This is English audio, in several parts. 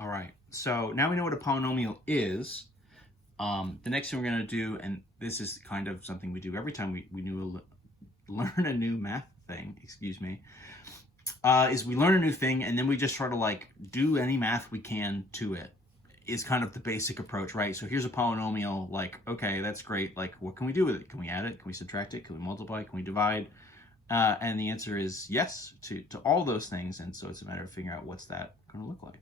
All right, so now we know what a polynomial is. The next thing we're going to do, and this is kind of something we do every time we learn a new math thing, excuse me, is we learn a new thing and then we just try to like do any math we can to it. Is kind of the basic approach, right? So here's a polynomial, like, okay, that's great. Like, what can we do with it? Can we add it? Can we subtract it? Can we multiply? Can we divide? And the answer is yes to all those things. And so it's a matter of figuring out what's that going to look like.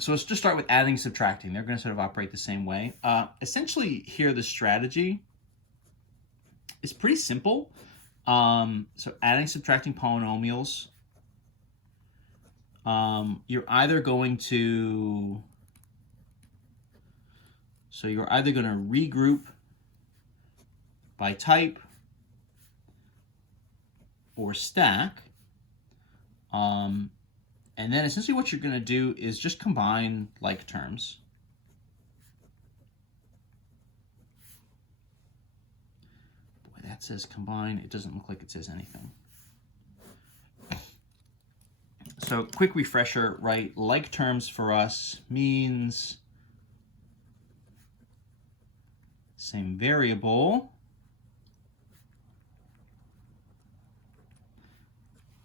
So let's just start with adding, subtracting. They're going to sort of operate the same way. Essentially here, the strategy is pretty simple. So adding, subtracting polynomials, you're either going to regroup by type or stack. And then essentially what you're going to do is just combine like terms. Boy, that says combine. It doesn't look like it says anything. So quick refresher, right? Like terms for us means same variable,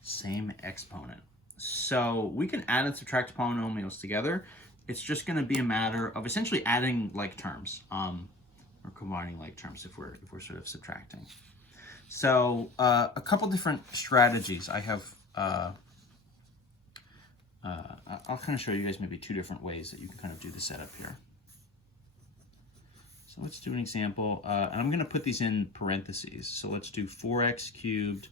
same exponent. So we can add and subtract polynomials together. It's just going to be a matter of essentially adding like terms, or combining like terms if we're sort of subtracting. So a couple different strategies. I have. I'll kind of show you guys maybe two different ways that you can kind of do the setup here. So let's do an example, and I'm going to put these in parentheses. So let's do 4x cubed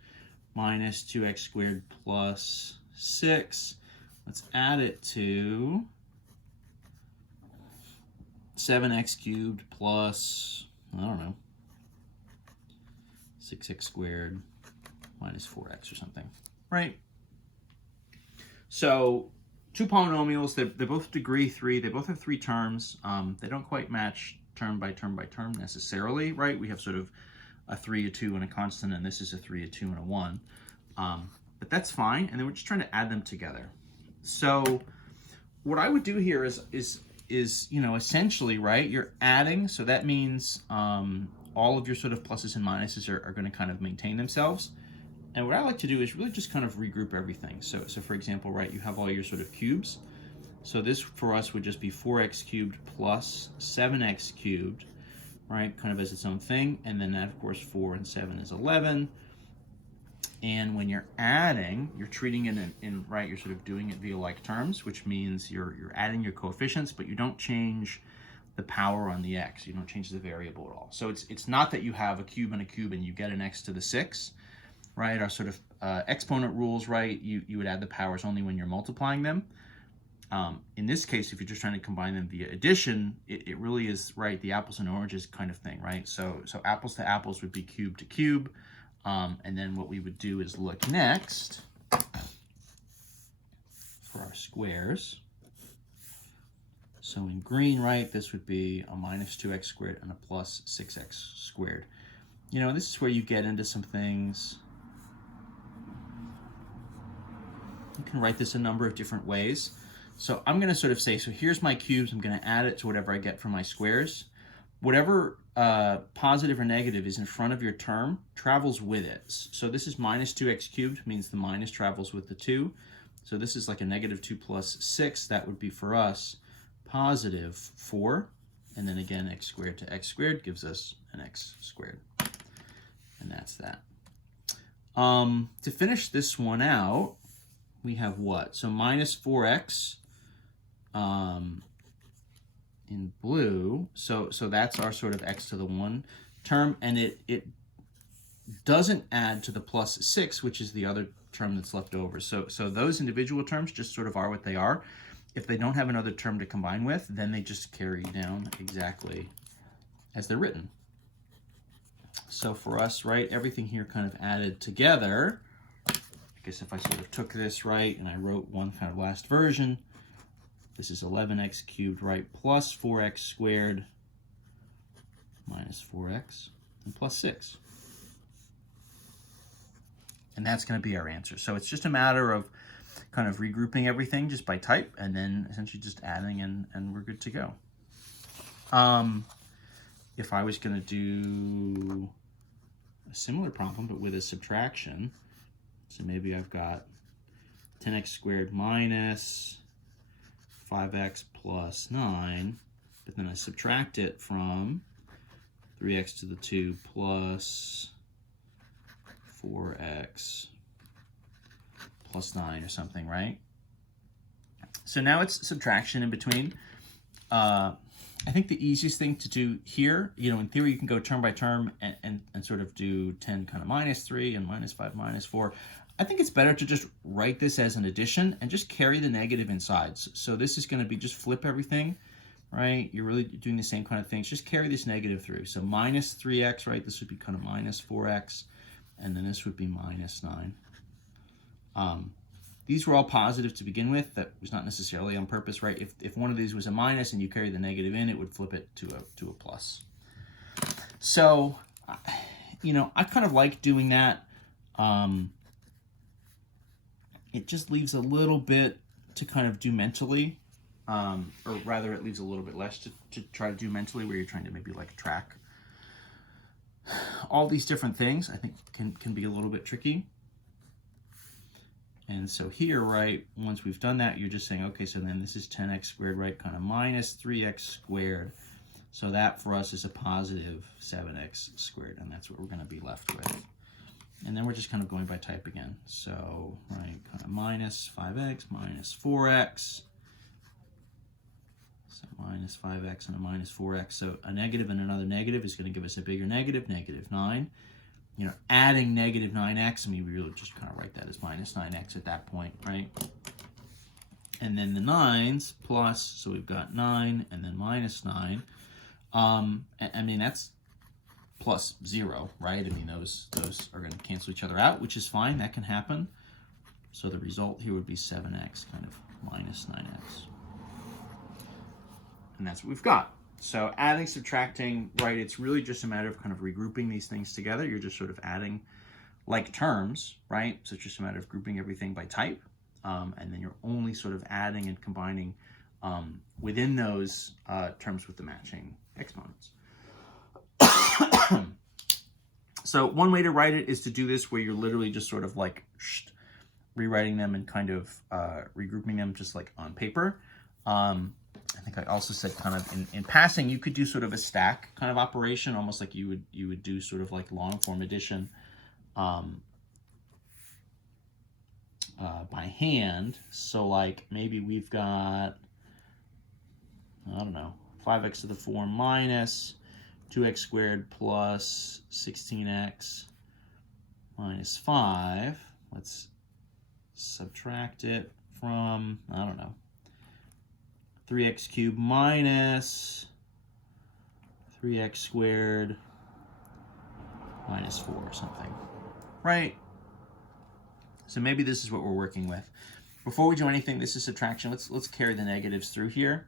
minus 2x squared plus 6. Let's add it to 7x cubed plus, I don't know, 6x squared minus 4x or something, right? So two polynomials, they're both degree 3. They both have 3 terms. They don't quite match term by term by term necessarily, right? We have sort of a 3, a 2, and a constant, and this is a 3, a 2, and a 1. But that's fine, and then we're just trying to add them together. So what I would do here is you know, essentially, right, you're adding, so that means all of your sort of pluses and minuses are going to kind of maintain themselves. And what I like to do is really just kind of regroup everything. So for example, right, you have all your sort of cubes. So this for us would just be 4x cubed plus 7x cubed, right, kind of as its own thing. And then that, of course, 4 and 7 is 11. And when you're adding, you're treating it in right, you're sort of doing it via like terms, which means you're adding your coefficients, but you don't change the power on the x. You don't change the variable at all. So it's not that you have a cube and you get an x to the 6. Right, our sort of exponent rules, right, you would add the powers only when you're multiplying them. In this case, if you're just trying to combine them via addition, it really is, right, the apples and oranges kind of thing, right? So apples to apples would be cube to cube. And then what we would do is look next for our squares. So in green, right, this would be a minus 2x squared and a plus 6x squared. You know, this is where you get into some things. You can write this a number of different ways. So I'm going to sort of say, so here's my cubes. I'm going to add it to whatever I get from my squares. Whatever positive or negative is in front of your term travels with it. So this is minus 2x cubed, means the minus travels with the 2. So this is like a negative 2 plus 6. That would be for us positive 4. And then again, x squared to x squared gives us an x squared. And that's that. To finish this one out, we have what? So minus 4x in blue. So that's our sort of x to the 1 term, and it doesn't add to the plus 6, which is the other term that's left over. So those individual terms just sort of are what they are. If they don't have another term to combine with, then they just carry down exactly as they're written. So for us, right, everything here kind of added together. I guess if I sort of took this, right, and I wrote one kind of last version, this is 11x cubed, right, plus 4x squared minus 4x and plus 6. And that's going to be our answer. So it's just a matter of kind of regrouping everything just by type, and then essentially just adding, and we're good to go. If I was going to do a similar problem, but with a subtraction, so maybe I've got 10x squared minus 5x plus 9, but then I subtract it from 3x to the 2 plus 4x plus 9 or something, right? So now it's subtraction in between. I think the easiest thing to do here, in theory, you can go term by term and sort of do 10 kind of minus 3 and minus 5 minus 4. I think it's better to just write this as an addition and just carry the negative inside. So this is going to be just flip everything, right? You're really doing the same kind of things. Just carry this negative through. So minus 3x, right? This would be kind of minus 4x, and then this would be minus 9. These were all positive to begin with. That was not necessarily on purpose, right? If one of these was a minus and you carry the negative in, it would flip it to a plus. So, I kind of like doing that. It just leaves a little bit to kind of do mentally, or rather it leaves a little bit less to try to do mentally, where you're trying to maybe like track all these different things. I think can be a little bit tricky. And so here, right, once we've done that, you're just saying, okay, so then this is 10x squared, right, kind of minus 3x squared. So that for us is a positive 7x squared, and that's what we're going to be left with. And then we're just kind of going by type again. So, right, kind of minus 5x minus 4x. So minus 5x and a minus 4x. So a negative and another negative is going to give us a bigger negative, negative 9. Adding negative 9x, I mean, we really just kind of write that as minus 9x at that point, right? And then the 9s plus, so we've got 9 and then minus 9. I mean, that's plus 0, right? I mean, those are going to cancel each other out, which is fine. That can happen. So the result here would be 7x, kind of minus 9x. And that's what we've got. So adding, subtracting, right, it's really just a matter of kind of regrouping these things together. You're just sort of adding like terms, right? So it's just a matter of grouping everything by type. And then you're only sort of adding and combining within those terms with the matching exponents. So one way to write it is to do this where you're literally just sort of like rewriting them and kind of regrouping them just like on paper. I think I also said kind of in passing, you could do sort of a stack kind of operation, almost like you would do sort of like long form addition by hand. So like maybe we've got, I don't know, 5x to the 4 minus 2x squared plus 16x minus 5. Let's subtract it from, I don't know, 3x cubed minus 3x squared minus 4 or something, right? So maybe this is what we're working with. Before we do anything, this is subtraction. Let's carry the negatives through here.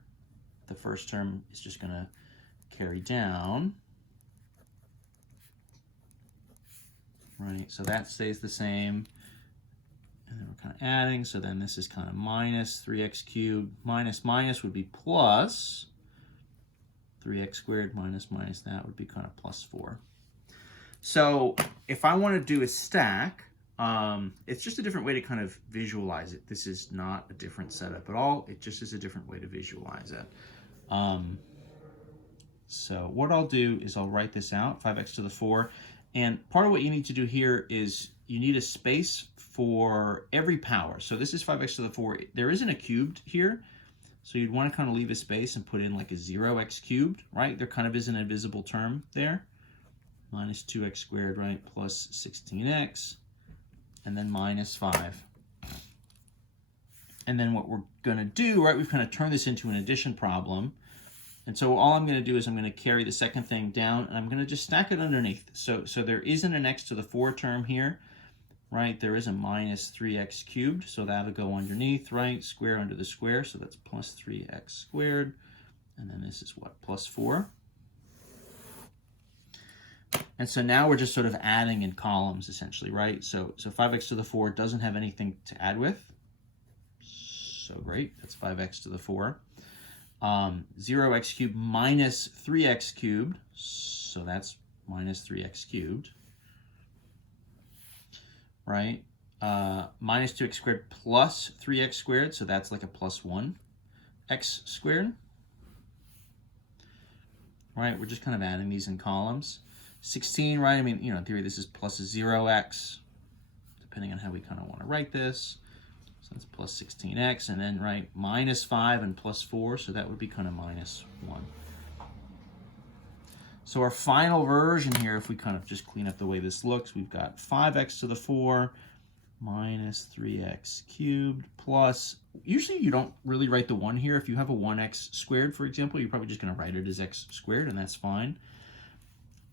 The first term is just going to carry down, right? So that stays the same. And then we're kind of adding, so then this is kind of minus 3x cubed. Minus minus would be plus 3x squared minus that would be kind of plus 4. So if I want to do a stack, it's just a different way to kind of visualize it. This is not a different setup at all. It just is a different way to visualize it. So what I'll do is I'll write this out, 5x to the 4. And part of what you need to do here is you need a space for every power. So this is 5x to the 4. There isn't a cubed here. So you'd want to kind of leave a space and put in like a 0x cubed, right? There kind of is an invisible term there. Minus 2x squared, right? Plus 16x. And then minus 5. And then what we're going to do, right? We've kind of turned this into an addition problem. And so all I'm going to do is I'm going to carry the second thing down, and I'm going to just stack it underneath. So there isn't an x to the 4 term here, right? There is a minus 3x cubed, so that'll go underneath, right? Square under the square, so that's plus 3x squared. And then this is what? Plus 4. And so now we're just sort of adding in columns, essentially, right? So 5x to the 4 doesn't have anything to add with. So great, that's 5x to the 4. 0x cubed minus 3x cubed, so that's minus 3x cubed, right? Minus 2x squared plus 3x squared, so that's like a plus 1x squared, right? We're just kind of adding these in columns. 16, right? I mean, you know, in theory, this is plus 0x, depending on how we kind of want to write this. So that's plus 16x, and then, right, minus 5 and plus 4, so that would be kind of minus 1. So our final version here, if we kind of just clean up the way this looks, we've got 5x to the 4 minus 3x cubed plus, usually you don't really write the 1 here. If you have a 1x squared, for example, you're probably just going to write it as x squared, and that's fine.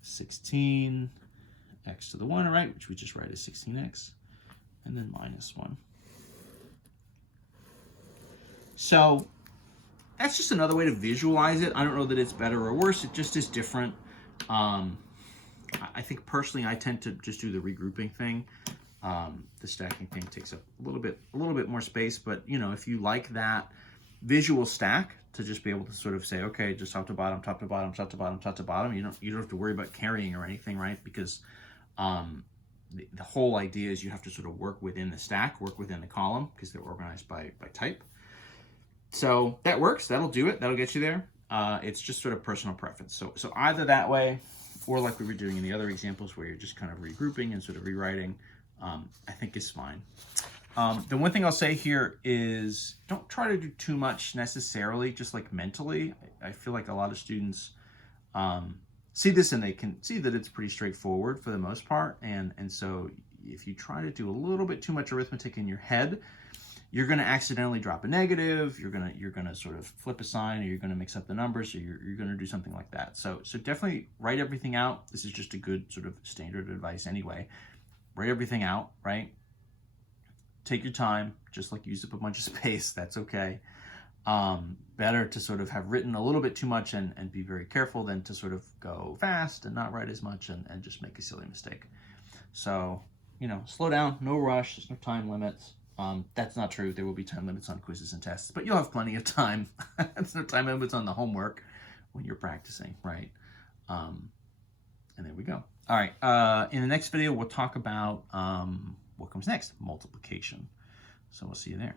16 x to the 1, right, which we just write as 16x, and then minus 1. So that's just another way to visualize it. I don't know that it's better or worse. It just is different. I think personally I tend to just do the regrouping thing. The stacking thing takes up a little bit more space, but you know, if you like that visual stack to just be able to sort of say, okay, just top to bottom, top to bottom, top to bottom, top to bottom, you don't have to worry about carrying or anything, right? Because the whole idea is you have to sort of work within the stack, work within the column, because they're organized by type. So that works. That'll do it. That'll get you there. It's just sort of personal preference. So either that way, or like we were doing in the other examples where you're just kind of regrouping and sort of rewriting, I think is fine. The one thing I'll say here is don't try to do too much necessarily, just like mentally. I feel like a lot of students see this and they can see that it's pretty straightforward for the most part. And so if you try to do a little bit too much arithmetic in your head, you're going to accidentally drop a negative, you're going to sort of flip a sign, or you're going to mix up the numbers, or you're going to do something like that. So definitely write everything out. This is just a good sort of standard advice anyway. Write everything out, right? Take your time, just like use up a bunch of space, that's okay. Better to sort of have written a little bit too much and be very careful than to sort of go fast and not write as much and just make a silly mistake. So, you know, slow down, no rush, there's no time limits. That's not true. There will be time limits on quizzes and tests, but you'll have plenty of time. There's no time limits on the homework when you're practicing, right? And there we go. All right. In the next video, we'll talk about what comes next, multiplication. So we'll see you there.